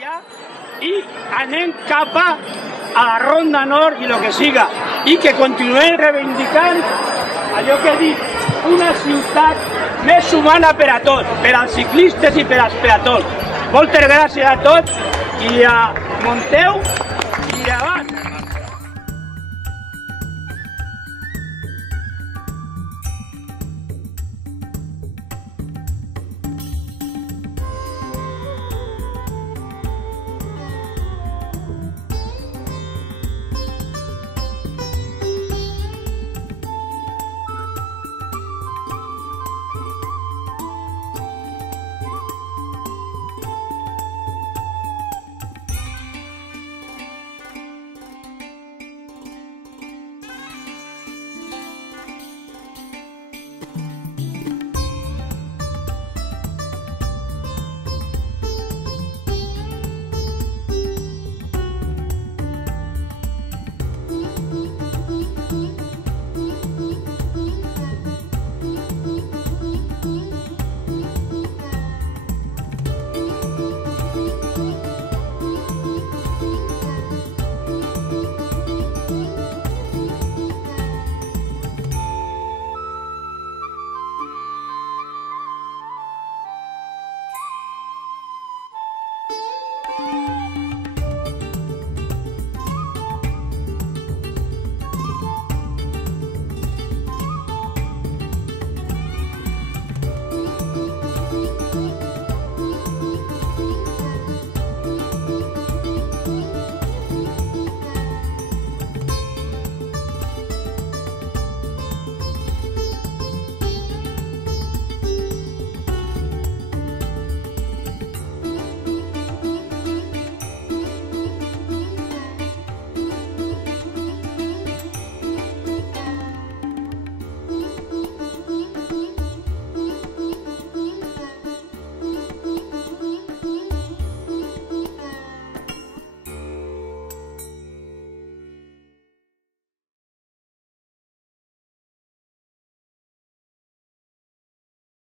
allà i anem cap a la Ronda Nord i el que siga, i que continuem reivindicant allò que he dit, una ciutat més humana per a tots, per als ciclistes i per als peatons. Moltes gràcies a tots i munteu i avant!